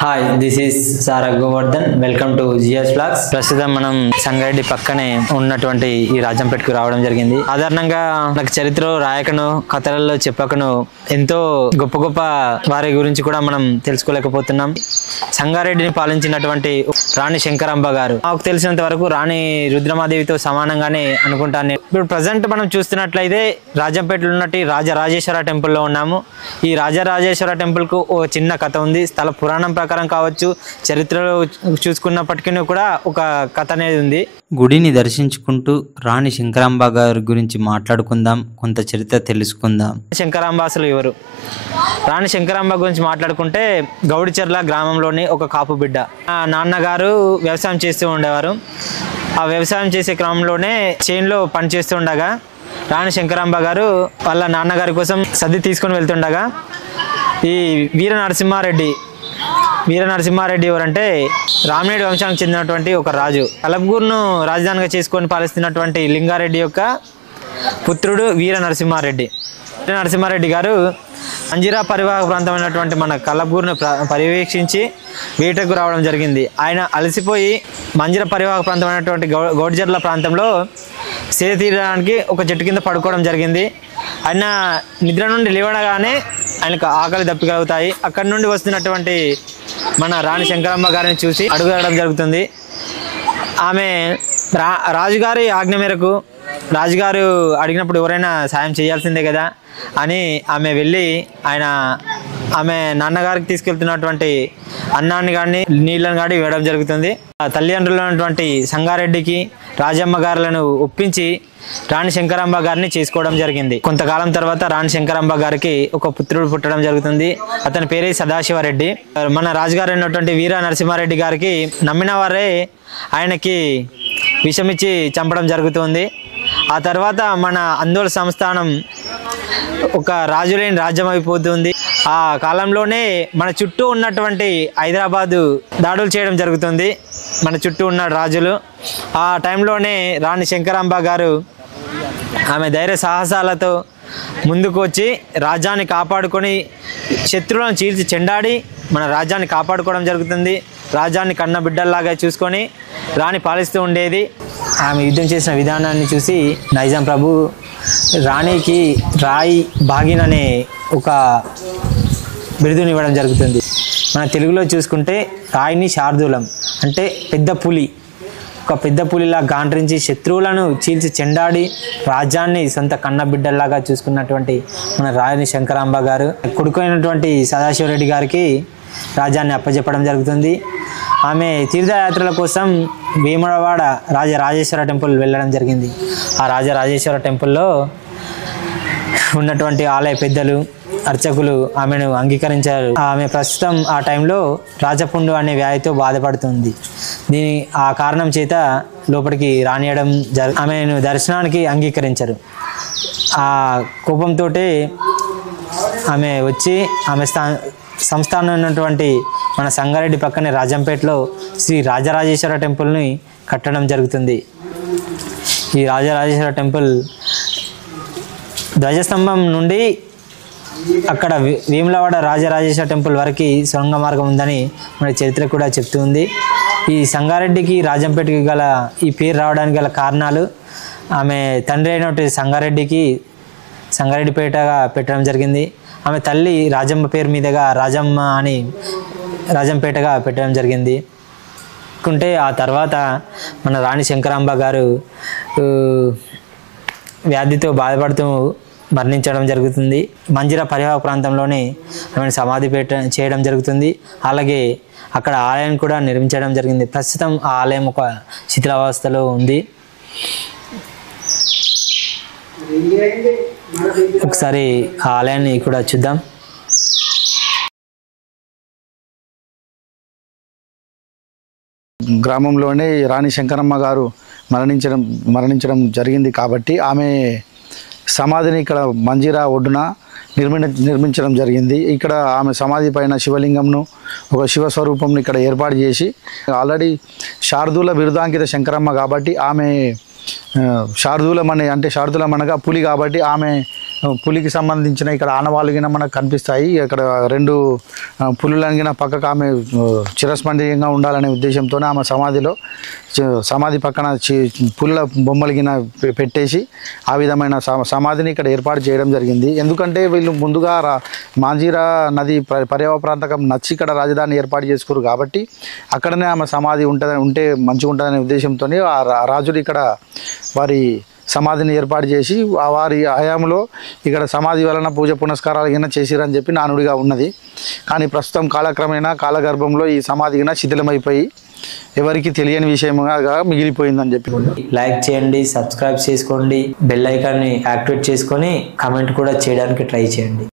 Hi, this is Sara Govardhan. Welcome to GS blogs. ప్రస్తుతం మనం సంగారెడ్డి పక్కనే ఉన్నటువంటి ఈ రాజంపేటకు రావడం జరిగింది. సాధారణంగా నాకు చరిత్రలో రాయకను, కథలలో చెప్పకను ఎంతో గొప్ప గొప్ప వారి గురించి కూడా మనం తెలుసుకోలేకపోతున్నాం. సంగారెడ్డిని పాలించినటువంటి రాణి శంకరాంబ గారు నాకు తెలిసినంత వరకు రాణి రుద్రమాదేవితో సమానంగానే అనుకుంటాను. ఇప్పుడు ప్రజెంట్ మనం చూస్తున్నట్లయితే రాజంపేటలో ఉన్నట్టు రాజరాజేశ్వర టెంపుల్లో ఉన్నాము. ఈ రాజరాజేశ్వర టెంపుల్ కు ఒక చిన్న కథ ఉంది. స్థల పురాణం ప్రకారం కావచ్చు, చరిత్రలో చూసుకున్నప్పటికీ కూడా ఒక కథ అనేది ఉంది. గుడిని దర్శించుకుంటూ రాణి శంకరాంబ గారి గురించి మాట్లాడుకుందాం, కొంత చరిత్ర తెలుసుకుందాం. శంకరాంబ అసలు ఎవరు? రాణి శంకరాంబ గురించి మాట్లాడుకుంటే గౌడిచెర్ల గ్రామంలోని ఒక కాపు బిడ్డ. నాన్నగారు వ్యవసాయం చేస్తూ ఉండేవారు. ఆ వ్యవసాయం చేసే క్రమంలోనే చేనులో పని చేస్తూ ఉండగా రాణి శంకరాంబ గారు వాళ్ళ నాన్నగారి కోసం సద్ది తీసుకొని వెళ్తుండగా ఈ వీర నరసింహారెడ్డి ఎవరంటే రామినేడు వంశానికి చెందినటువంటి ఒక రాజు. కలబ్గూర్ను రాజధానిగా చేసుకొని పాలిస్తున్నటువంటి లింగారెడ్డి యొక్క పుత్రుడు వీర నరసింహారెడ్డి గారు మంజిరా పరివాహక ప్రాంతమైనటువంటి మన కలబ్గూర్ను పర్యవేక్షించి వేటకు రావడం జరిగింది. ఆయన అలసిపోయి మంజిరా పరివాహక ప్రాంతమైనటువంటి గౌడిచెర్ల ప్రాంతంలో సేద తీరడానికి ఒక చెట్టు కింద పడుకోవడం జరిగింది. ఆయన నిద్ర నుండి లేవడగానే ఆయనకు ఆకలి దప్పికలుగుతాయి. అక్కడి నుండి వస్తున్నటువంటి మన రాణి శంకరాంబ గారిని చూసి అడుగుదడం జరుగుతుంది. ఆమె రాజుగారి ఆజ్ఞ మేరకు, రాజుగారు అడిగినప్పుడు ఎవరైనా సాయం చేయాల్సిందే కదా అని ఆమె వెళ్ళి ఆమె నాన్నగారికి తీసుకెళ్తున్నటువంటి అన్నాన్ని కానీ నీళ్ళని కానీ ఇవ్వడం జరుగుతుంది. తల్లిదండ్రులు ఉన్నటువంటి సంగారెడ్డికి రాజమ్మ గారులను ఒప్పించి రాణి శంకరాంబ గారిని చేసుకోవడం జరిగింది. కొంతకాలం తర్వాత రాణి శంకరాంబ గారికి ఒక పుత్రుడు పుట్టడం జరుగుతుంది. అతని పేరే సదాశివరెడ్డి. మన రాజుగారు అయినటువంటి వీర నరసింహారెడ్డి గారికి నమ్మిన వారే ఆయనకి విషమిచ్చి చంపడం జరుగుతుంది. ఆ తర్వాత మన అందోళ సంస్థానం ఒక రాజులేని రాజ్యం అయిపోతుంది. ఆ కాలంలోనే మన చుట్టూ ఉన్నటువంటి హైదరాబాదు దాడులు చేయడం జరుగుతుంది, మన చుట్టూ ఉన్న రాజులు. ఆ టైంలోనే రాణి శంకరాంబ గారు ఆమె ధైర్య సాహసాలతో ముందుకు వచ్చి రాజ్యాన్ని కాపాడుకొని శత్రువులను చీల్చి చెండాడి మన రాజ్యాన్ని కాపాడుకోవడం జరుగుతుంది. రాజ్యాన్ని కన్న బిడ్డల్లాగా చూసుకొని రాణి పాలిస్తూ ఉండేది. ఆమె యుద్ధం చేసిన విధానాన్ని చూసి నైజాం ప్రభు రాణికి రాయి బాగిన్ అనే ఒక బిరుదుని ఇవ్వడం జరుగుతుంది. మన తెలుగులో చూసుకుంటే రాయిని శార్దూలం అంటే పెద్ద పులి, ఒక పెద్ద పులిలా గాండ్రించి శత్రువులను చీల్చి చెండాడి రాజ్యాన్ని సొంత కన్న బిడ్డల్లాగా చూసుకున్నటువంటి మన రాణి శంకరాంబ గారు కొడుకైనటువంటి సదాశివరెడ్డి గారికి రాజ్యాన్ని అప్పచెప్పడం జరుగుతుంది. ఆమె తీర్థయాత్రల కోసం వేములవాడ రాజరాజేశ్వర టెంపుల్ వెళ్ళడం జరిగింది. ఆ రాజరాజేశ్వర టెంపుల్లో ఉన్నటువంటి ఆలయ పెద్దలు, అర్చకులు ఆమెను అంగీకరించారు. ఆమె ప్రస్తుతం ఆ టైంలో రాజపుండు అనే వ్యాధితో బాధపడుతుంది. ఆ కారణం చేత లోపలికి రానియడం ఆమెను దర్శనానికి అంగీకరించరు. ఆ కోపంతో ఆమె వచ్చి ఆమె సంస్థానం ఉన్నటువంటి మన సంగారెడ్డి పక్కనే రాజంపేటలో శ్రీ రాజరాజేశ్వర టెంపుల్ని కట్టడం జరుగుతుంది. ఈ రాజరాజేశ్వర టెంపుల్ ధ్వజస్తంభం నుండి అక్కడ వేములవాడ రాజరాజేశ్వర టెంపుల్ వరకు సొరంగ మార్గం ఉందని మన చరిత్ర కూడా చెప్తూ ఉంది. ఈ సంగారెడ్డికి రాజంపేటకి గల ఈ పేరు రావడానికి గల కారణాలు ఆమె తండ్రి అయినటువంటి సంగారెడ్డికి సంగారెడ్డిపేటగా పెట్టడం జరిగింది. ఆమె తల్లి రాజమ్మ పేరు మీదుగా రాజమ్మ అని రాజంపేటగా పెట్టడం జరిగింది. ఆ తర్వాత మన రాణి శంకరాంబ గారు వ్యాధితో బాధపడుతూ మరణించడం జరుగుతుంది. మంజిరా పరివాహక ప్రాంతంలోనే ఆమెను సమాధి చేయడం జరుగుతుంది. అలాగే అక్కడ ఆలయం కూడా నిర్మించడం జరిగింది. ప్రస్తుతం ఆ ఆలయం ఒక శిథిలావస్థలో ఉంది. ఒకసారి ఆ ఆలయాన్ని కూడా చూద్దాం. గ్రామంలోనే రాణి శంకరమ్మ గారు మరణించడం జరిగింది కాబట్టి ఆమె సమాధిని ఇక్కడ మంజిరా ఒడ్డున నిర్మించడం జరిగింది. ఇక్కడ ఆమె సమాధి పైన శివలింగంను, ఒక శివస్వరూపంను ఇక్కడ ఏర్పాటు చేసి, ఆల్రెడీ శార్దూల బిరుదాంకిత శంకరమ్మ కాబట్టి ఆమె శార్దూలం అంటే శార్దూలం అనగా పులి కాబట్టి ఆమె పులికి సంబంధించిన ఇక్కడ ఆనవాళ్ళు గిన మనకు కనిపిస్తాయి. ఇక్కడ 2 పులులగిన పక్కకు ఆమె చిరస్మరణీయంగా ఉండాలనే ఉద్దేశంతోనే ఆమె సమాధి పక్కన పుల్ల బొమ్మలు గిన పెట్టేసి ఆ విధమైన సమాధిని ఇక్కడ ఏర్పాటు చేయడం జరిగింది. ఎందుకంటే వీళ్ళు ముందుగా మాంజీరా నది పర్యావరణ ప్రాంతకం నచ్చి ఇక్కడ రాజధాని ఏర్పాటు చేసుకోరు కాబట్టి అక్కడనే ఆమె సమాధి ఉంటే మంచిగా ఉంటుందనే ఉద్దేశంతో ఆ రాజులు ఇక్కడ వారి సమాధిని ఏర్పాటు చేసి వారి హయాంలో ఇక్కడ సమాధి వలన పూజ పునస్కారాలు గిన చేసిరని చెప్పి నానుడిగా ఉన్నది. కానీ ప్రస్తుతం కాలక్రమేణా కాలగర్భంలో ఈ సమాధి గిన శిథిలమైపోయి ఎవరికి తెలియని విషయంగా మిగిలిపోయిందని చెప్పి లైక్ చేయండి, సబ్స్క్రైబ్ చేసుకోండి, బెల్ ఐకాన్ని యాక్టివేట్ చేసుకొని కామెంట్ కూడా చేయడానికి ట్రై చేయండి.